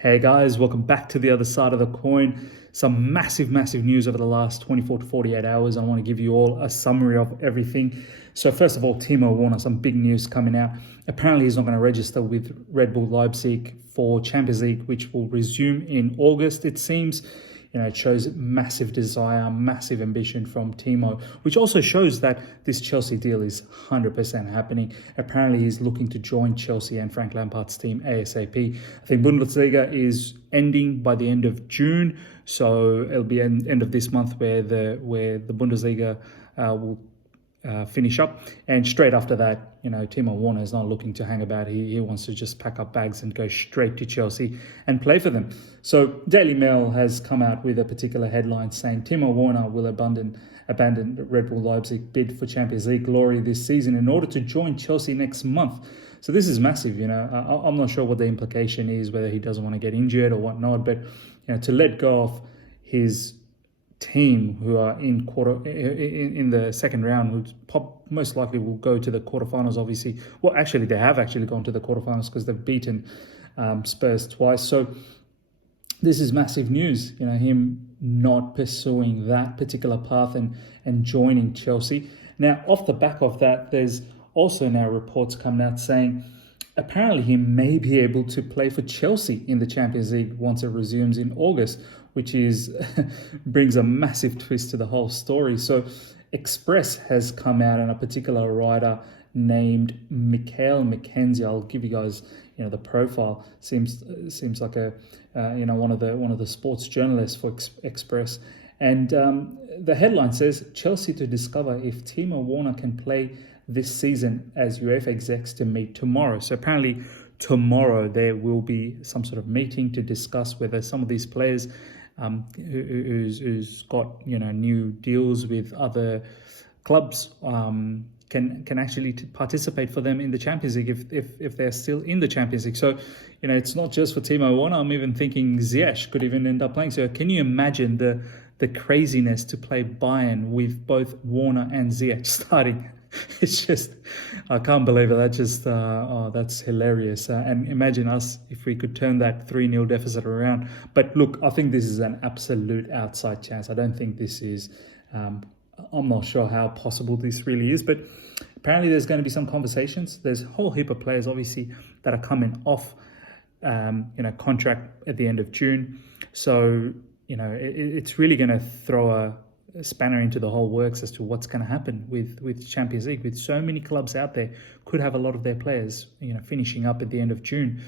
Hey guys, welcome back to the other side of the coin. Some massive news over the last 24 to 48 hours. I want to give you all a summary of everything. So first of all, Timo Werner, some big news coming out. Apparently he's not going to register with Red Bull Leipzig for Champions League, which will resume in August, it seems. It shows massive desire, massive ambition from Timo, which also shows that this Chelsea deal is 100% happening. Apparently, he's looking to join Chelsea and Frank Lampard's team ASAP. I think Bundesliga is ending by the end of June, so it'll be end of this month where the Bundesliga will finish up, and straight after that, Timo Werner is not looking to hang about. He wants to just pack up bags and go straight to Chelsea and play for them. So Daily Mail has come out with a particular headline saying Timo Werner will abandon Red Bull Leipzig bid for Champions League glory this season in order to join Chelsea next month. So this is massive. I'm not sure what the implication is, whether he doesn't want to get injured or whatnot, but to let go of his team who are in the second round, who most likely will go to the quarterfinals. Obviously, well, actually they have actually gone to the quarterfinals because they've beaten Spurs twice. So this is massive news. Him not pursuing that particular path and joining Chelsea. Now, off the back of that, there's also now reports coming out saying apparently he may be able to play for Chelsea in the Champions League once it resumes in August, which brings a massive twist to the whole story. So Express has come out, and a particular writer named Michael McKenzie, I'll give you guys the profile, seems like a one of the sports journalists for Express, and the headline says Chelsea to discover if Timo Werner can play this season as UEFA execs to meet tomorrow. So apparently tomorrow there will be some sort of meeting to discuss whether some of these players who's got new deals with other clubs can actually participate for them in the Champions League if they're still in the Champions League. So it's not just for Timo Werner. I'm even thinking Ziyech could even end up playing. So can you imagine the craziness to play Bayern with both Werner and Ziyech starting? It's just, I can't believe it. That's hilarious. And imagine us if we could turn that 3-0 deficit around. But look, I think this is an absolute outside chance. I don't think this is, I'm not sure how possible this really is, but apparently there's going to be some conversations. There's a whole heap of players, obviously, that are coming off, contract at the end of June. So, it's really going to throw a spanner into the whole works as to what's going to happen with Champions League. With so many clubs out there, could have a lot of their players finishing up at the end of June,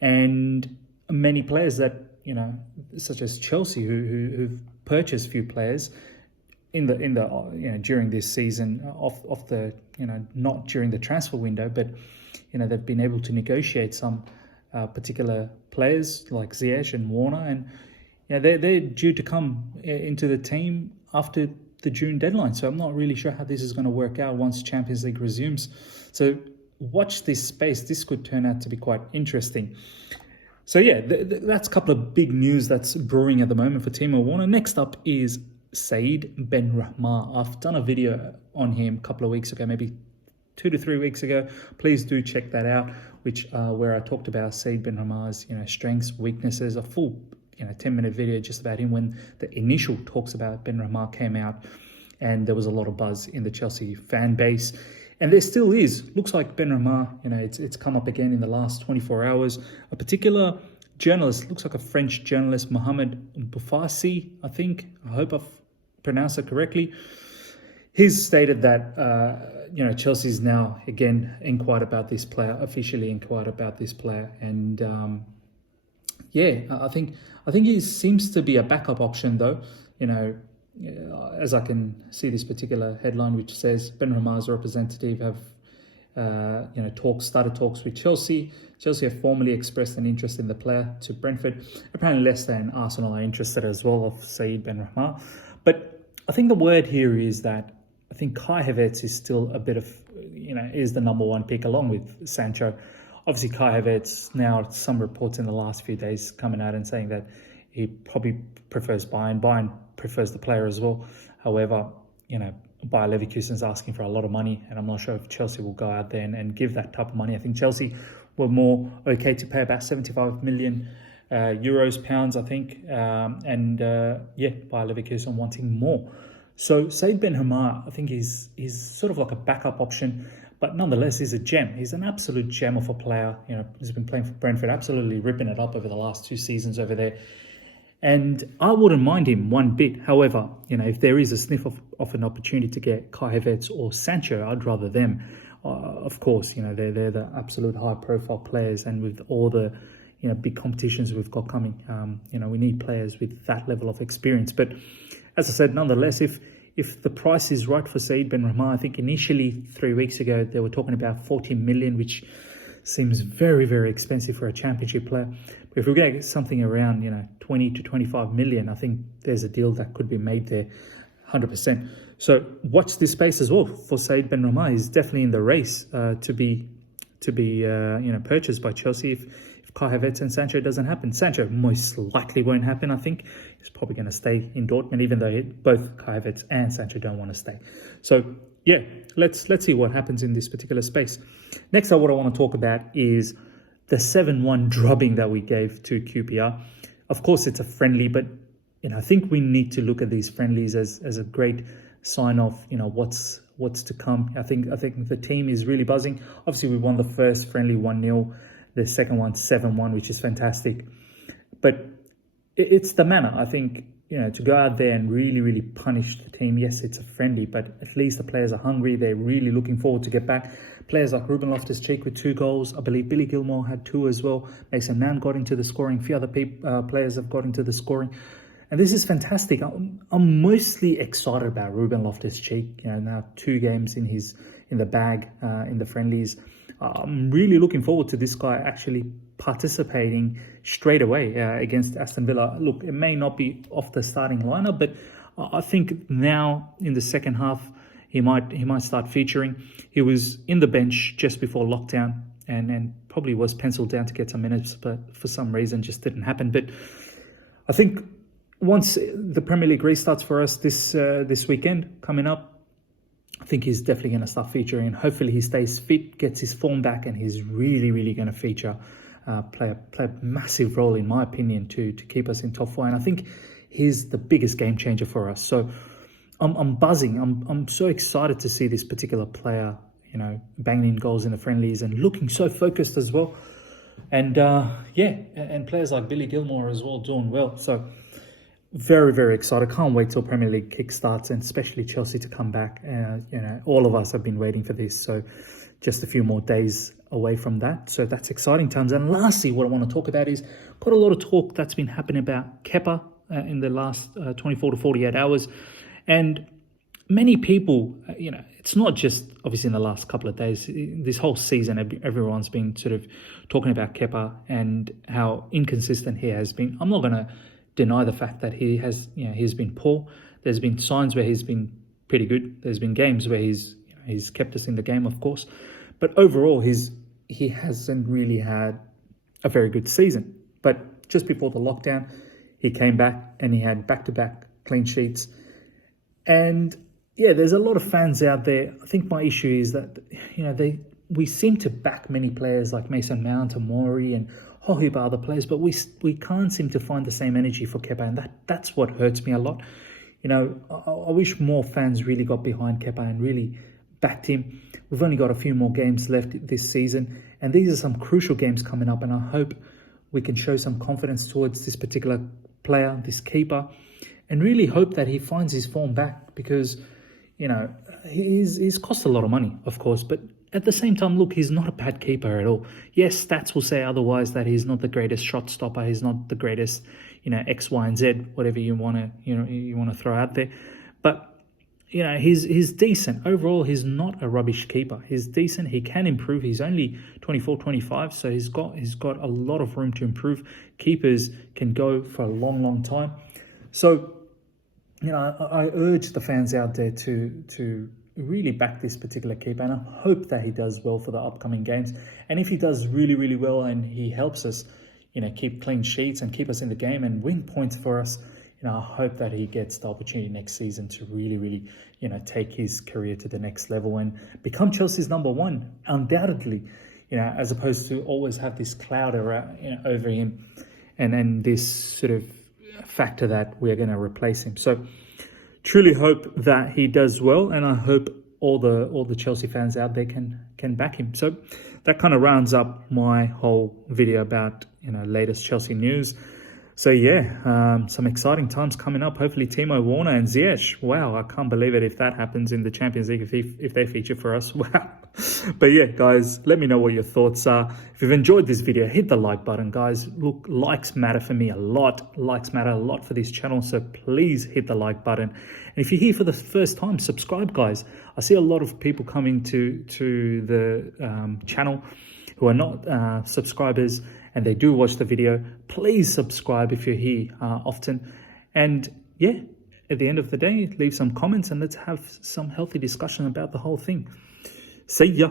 and many players that such as Chelsea who've purchased few players in the during this season off the not during the transfer window, but they've been able to negotiate some particular players like Ziyech and Werner, and they're due to come into the team after the June deadline. So I'm not really sure how this is going to work out once Champions League resumes. So watch this space. This could turn out to be quite interesting. So yeah, that's a couple of big news that's brewing at the moment for Timo Werner. Next up is Said Benrahma. I've done a video on him a couple of weeks ago, maybe 2 to 3 weeks ago. Please do check that out, where I talked about Said Benrahma's strengths, weaknesses, a full 10-minute video just about him when the initial talks about Benrahma came out, and there was a lot of buzz in the Chelsea fan base, and there still is. Looks like Benrahma, it's come up again in the last 24 hours. A particular journalist, looks like a French journalist, Mohamed Boufarsi, I think. I hope I've pronounced it correctly. He's stated that Chelsea's now again inquired about this player, officially inquired about this player, and I think he seems to be a backup option, though. As I can see this particular headline, which says Benrahma's representative have started talks with Chelsea. Chelsea have formally expressed an interest in the player to Brentford. Apparently, Leicester and Arsenal are interested as well of Said Benrahma. But I think the word here is that I think Kai Havertz is still a bit of is the number one pick along with Sancho. Obviously, Kai Havertz, now some reports in the last few days coming out and saying that he probably prefers Bayern. Bayern prefers the player as well. However, Bayer Leverkusen's asking for a lot of money, and I'm not sure if Chelsea will go out there and give that type of money. I think Chelsea were more okay to pay about 75 million euros, pounds, I think. Bayer Leverkusen wanting more. So Said Benrahma, I think he's sort of like a backup option, but nonetheless, he's a gem. He's an absolute gem of a player. He's been playing for Brentford, absolutely ripping it up over the last 2 seasons over there. And I wouldn't mind him one bit. However, if there is a sniff of an opportunity to get Kai Havertz or Sancho, I'd rather them. Of course, they're the absolute high-profile players, and with all the big competitions we've got coming, we need players with that level of experience. But as I said, nonetheless, if the price is right for Said Benrahma, I think initially 3 weeks ago they were talking about 40 million, which seems very, very expensive for a championship player. But if we get something around 20 to 25 million, I think there's a deal that could be made there, 100%. So watch this space as well for Said Benrahma. He's definitely in the race to be purchased by Chelsea if Kai Havertz and Sancho doesn't happen. Sancho most likely won't happen. I think he's probably going to stay in Dortmund, even though both Kai Havertz and Sancho don't want to stay. So yeah, let's see what happens in this particular space. Next up, what I want to talk about is the 7-1 drubbing that we gave to QPR. Of course, it's a friendly, but I think we need to look at these friendlies as a great sign of what's to come. I think the team is really buzzing. Obviously, we won the first friendly 1-0, the second one 7-1, which is fantastic. But it's the manner. I think to go out there and really, really punish the team. Yes, it's a friendly, but at least the players are hungry. They're really looking forward to get back. Players like Ruben Loftus-Cheek with 2 goals. I believe Billy Gilmour had 2 as well. Mason Mount got into the scoring. A few other players have got into the scoring. And this is fantastic. I'm mostly excited about Ruben Loftus-Cheek. Now 2 games in the bag in the friendlies. I'm really looking forward to this guy actually participating straight away against Aston Villa. Look, it may not be off the starting lineup, but I think now in the second half he might start featuring. He was in the bench just before lockdown and probably was penciled down to get some minutes, but for some reason just didn't happen. But I think once the Premier League restarts for us this weekend coming up, I think he's definitely going to start featuring. Hopefully he stays fit, gets his form back, and he's really, really going to feature, play a massive role, in my opinion, to keep us in top 4. And I think he's the biggest game changer for us. So I'm buzzing. I'm so excited to see this particular player, banging in goals in the friendlies and looking so focused as well. And and players like Billy Gilmour as well doing well. So very, very excited. Can't wait till Premier League kick starts, and especially Chelsea to come back. All of us have been waiting for this. So just a few more days away from that. So that's exciting times. And lastly, what I want to talk about is got a lot of talk that's been happening about Kepa in the last 24 to 48 hours. And many people, it's not just obviously in the last couple of days. This whole season, everyone's been sort of talking about Kepa and how inconsistent he has been. I'm not going to deny the fact that he's been poor. There's been signs where he's been pretty good. There's been games where he's kept us in the game, of course. But overall, he hasn't really had a very good season. But just before the lockdown, he came back and he had back-to-back clean sheets. And yeah, there's a lot of fans out there. I think my issue is that, we seem to back many players like Mason Mount, Amori, and a whole heap of other players, but we can't seem to find the same energy for Kepa, and that's what hurts me a lot. I wish more fans really got behind Kepa and really backed him. We've only got a few more games left this season, and these are some crucial games coming up, and I hope we can show some confidence towards this particular player, this keeper, and really hope that he finds his form back, because he's cost a lot of money, of course, but at the same time, look, he's not a bad keeper at all. Yes, stats will say otherwise, that he's not the greatest shot stopper. He's not the greatest, X, Y, and Z, whatever you want to throw out there. But he's decent overall. He's not a rubbish keeper. He's decent. He can improve. He's only 24, 25, so he's got a lot of room to improve. Keepers can go for a long, long time. So I urge the fans out there to really back this particular keeper, and I hope that he does well for the upcoming games. And if he does really, really well and he helps us, keep clean sheets and keep us in the game and win points for us, I hope that he gets the opportunity next season to really, really, take his career to the next level and become Chelsea's number 1, undoubtedly, as opposed to always have this cloud around, over him. and this sort of factor that we're going to replace him. So truly hope that he does well, and I hope all the Chelsea fans out there can back him. So that kind of rounds up my whole video about latest Chelsea news. So yeah, some exciting times coming up. Hopefully Timo Werner and Ziyech. Wow, I can't believe it if that happens in the Champions League, if they feature for us. Wow. But yeah, guys, let me know what your thoughts are. If you've enjoyed this video, hit the like button, guys. Look, likes matter for me a lot. Likes matter a lot for this channel, so please hit the like button. And if you're here for the first time, subscribe, guys. I see a lot of people coming to the channel who are not subscribers, and they do watch the video. Please subscribe if you're here often. And yeah, at the end of the day, leave some comments and let's have some healthy discussion about the whole thing. See ya.